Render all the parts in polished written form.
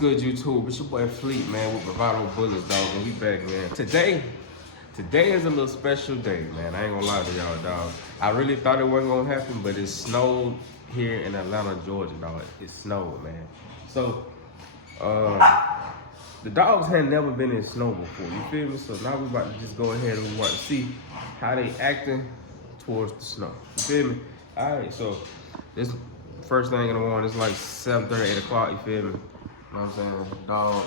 good, YouTube? It's your boy Fleet, man, with Bravadobullies, dog, and we back, man. Today is a little special day, man. I ain't gonna lie to y'all, dog. I really thought it wasn't gonna happen, but it snowed here in Atlanta, Georgia, dog. It snowed, man. So, the dogs had never been in snow before, you feel me? So now we about to just go ahead and we want to see how they acting towards the snow, you feel me? All right, so this first thing in the morning, it's like 7:30, 8 o'clock, you feel me? You know what I'm saying? Dog,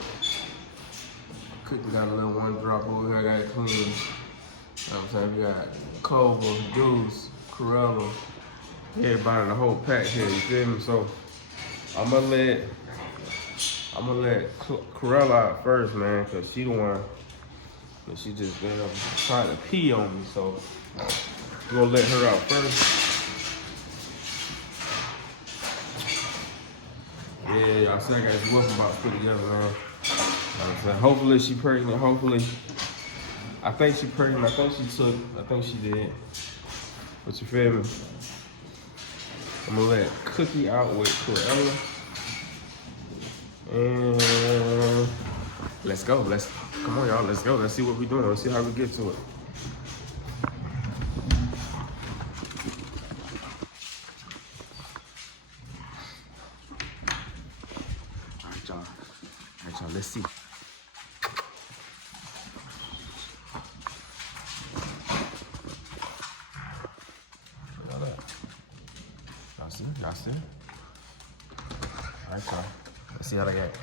Cookie got a little one drop over here, I got it clean. You know what I'm saying? We got Clover, Deuce, Corella, everybody, the whole pack here, you feel me? So I'm gonna let Corella out first, man, cause she the one that she just been trying to pee on me, so we're gonna let her out first. Yeah, I said I got this weapon about to put together, man. Hopefully she pregnant. Hopefully, I think she pregnant. I think she did. But you feel me? I'm gonna let Cookie out with Corella. And let's go. Come on, y'all. Let's go. Let's see what we're doing. Let's see how we get to it. All right, y'all. Let's see. Y'all see? All right, y'all. Let's see how they act.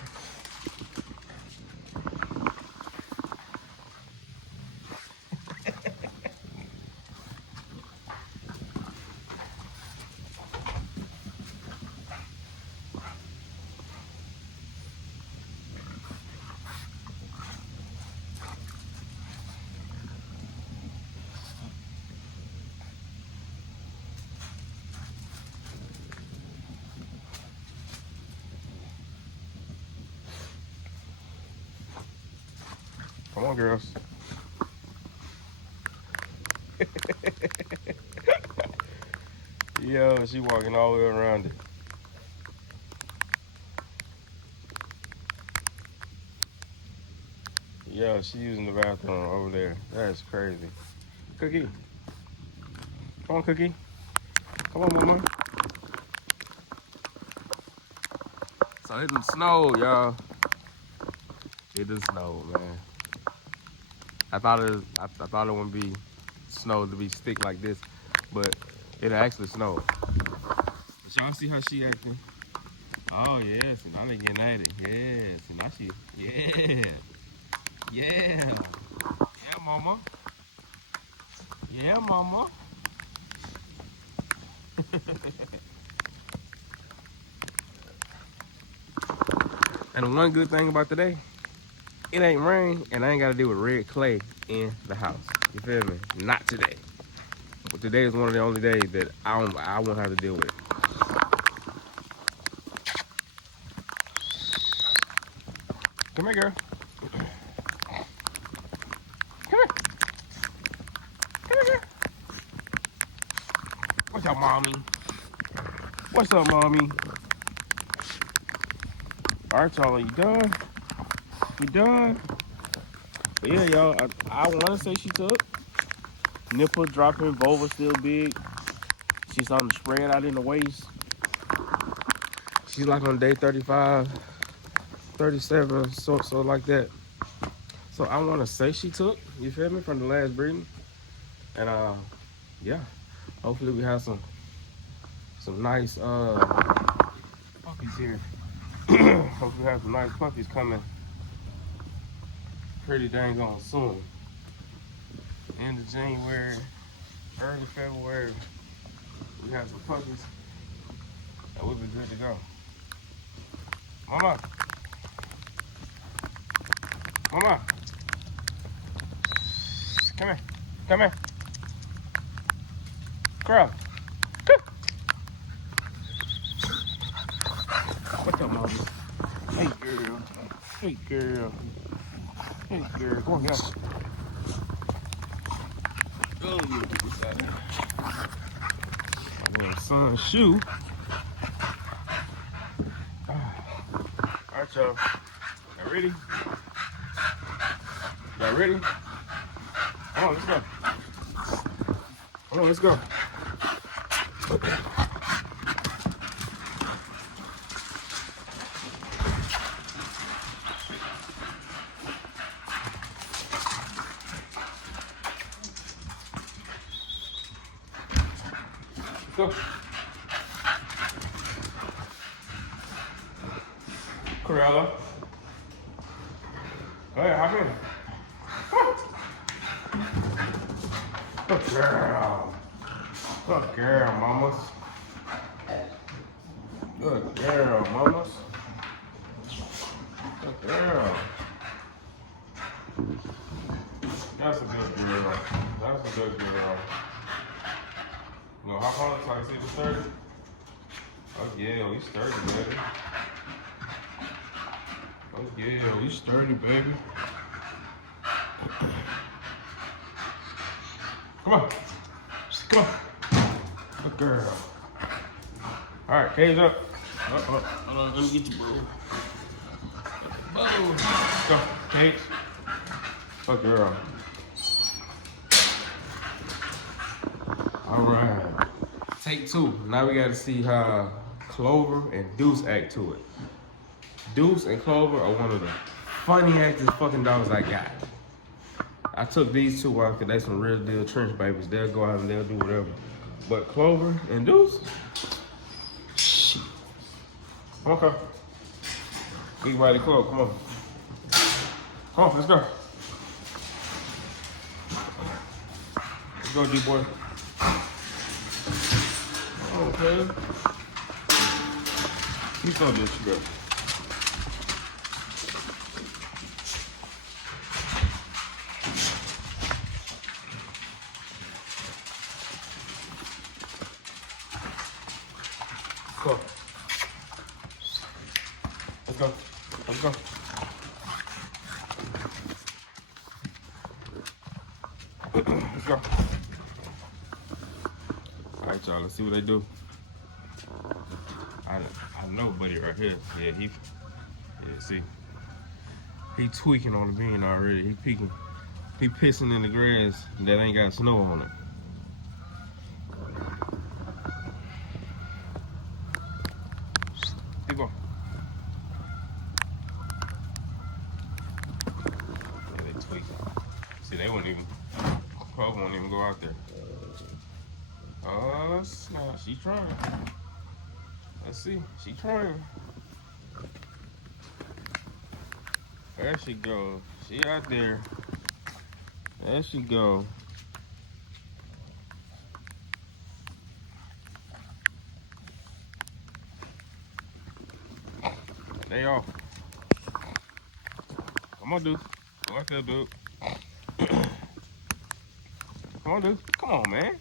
Come on, girls. Yo, she walking all the way around it. Yo, she using the bathroom over there. That's crazy. Cookie. Come on, Cookie. Come on, Mama. So it done snowed, y'all. It done snowed, man. I thought it wouldn't be snow to be stick like this, but it actually snowed. But y'all see how she acting? Oh yes, and now they getting at it. Yes, and now she, yeah, mama, yeah, mama. And the one good thing about today, it ain't rain, and I ain't got to deal with red clay in the house. You feel me? Not today. But today is one of the only days that I won't have to deal with it. Come here, girl. Come here. Come here, girl. What's up, mommy? What's up, mommy? All right, y'all, you done? You done? But yeah, y'all, I want to say she took. Nipple dropping, vulva still big. She's starting to spread out in the waist. She's like on day 35, 37, so like that. So I want to say she took, you feel me, from the last breeding. And yeah, hopefully we have some nice puppies here. Hopefully we have some nice puppies coming pretty dang on soon. End of January, early February, we have some puppies that would be good to go. Mama. Mama. Come here. Come here. Girl. What's up, Mama? Hey, girl. Hey, girl. Hey, girl. Come on, get up. Oh, yeah, get this out of here. My little son's shoe. All right, Alright, y'all. Y'all ready? Y'all ready? Come on, let's go. Come on, let's go. Okay. Let's go. Corella. Go ahead, hop in. Good girl. Good girl, mamas. Good girl, mamas. Good girl. That's a good girl. That's a good girl. You know, hop on it so I can see the sturdy. Oh yeah, we sturdy, baby. Oh yeah, we sturdy, baby. Come on. Come on. Good girl. All right, cage up. Hold on, let me get you, bro. Oh, go, cage. Good girl. All right. Take two. Now we got to see how Clover and Deuce act to it. Deuce and Clover are one of the funny acting fucking dogs I got. I took these two out because they some real deal trench babies. They'll go out and they'll do whatever. But Clover and Deuce, shit. Okay. Big Whitey Clover, come on. Come on, let's go. Let's go, D-boy. Okay. You saw this, you go. Go. Let's go. Let's go. Let's go. Alright, y'all, let's see what they do. I know buddy right here. Yeah, see. He tweaking on the bean already. He peeking. He pissing in the grass that ain't got snow on it. Keep on. Yeah, they tweaking. See, they won't even, Clover won't even go out there. Oh, snap, she trying. Let's see, she trying. There she goes. She out there. There she go. They off. Come on, dude. Go out there, dude. Come on, dude. Come on, man.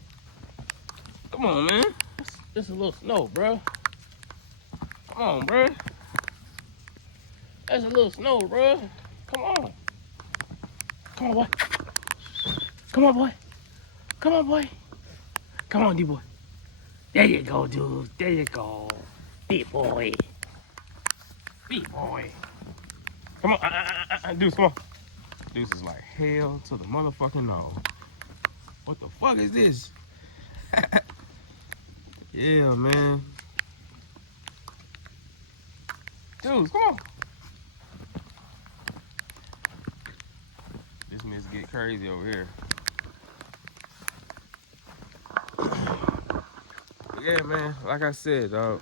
Come on, man. It's a little snow, bro. Come on, bro. That's a little snow, bro. Come on. Come on, boy. Come on, boy. Come on, boy. Come on, D-boy. There you go, dude. There you go. Big boy. Big boy. Come on. Deuce, come on. Deuce is like, hell to the motherfucking no. What the fuck is this? Yeah, man. Deuce, come on. This mess get crazy over here. Yeah, man, like I said, dog,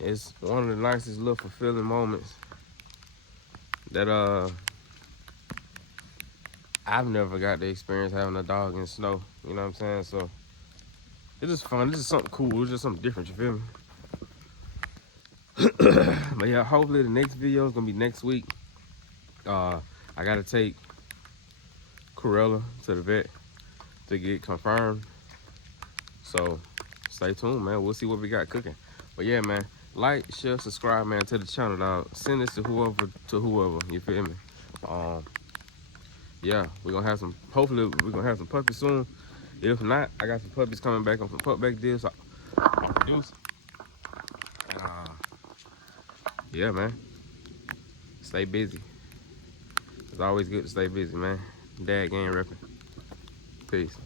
it's one of the nicest little fulfilling moments that I've never got to experience having a dog in snow. You know what I'm saying? So it's just fun. It's just something cool. It's just something different. You feel me? But yeah, hopefully the next video is gonna be next week. I gotta take Corella to the vet to get confirmed. So stay tuned, man. We'll see what we got cooking. But yeah, man, like, share, subscribe, man, to the channel, dog. Send this to whoever, you feel me? Yeah, we're gonna have some, hopefully we're gonna have some puppies soon. If not, I got some puppies coming back on some pup back deals. Yeah, man. Stay busy. It's always good to stay busy, man. Dad game repping. Peace.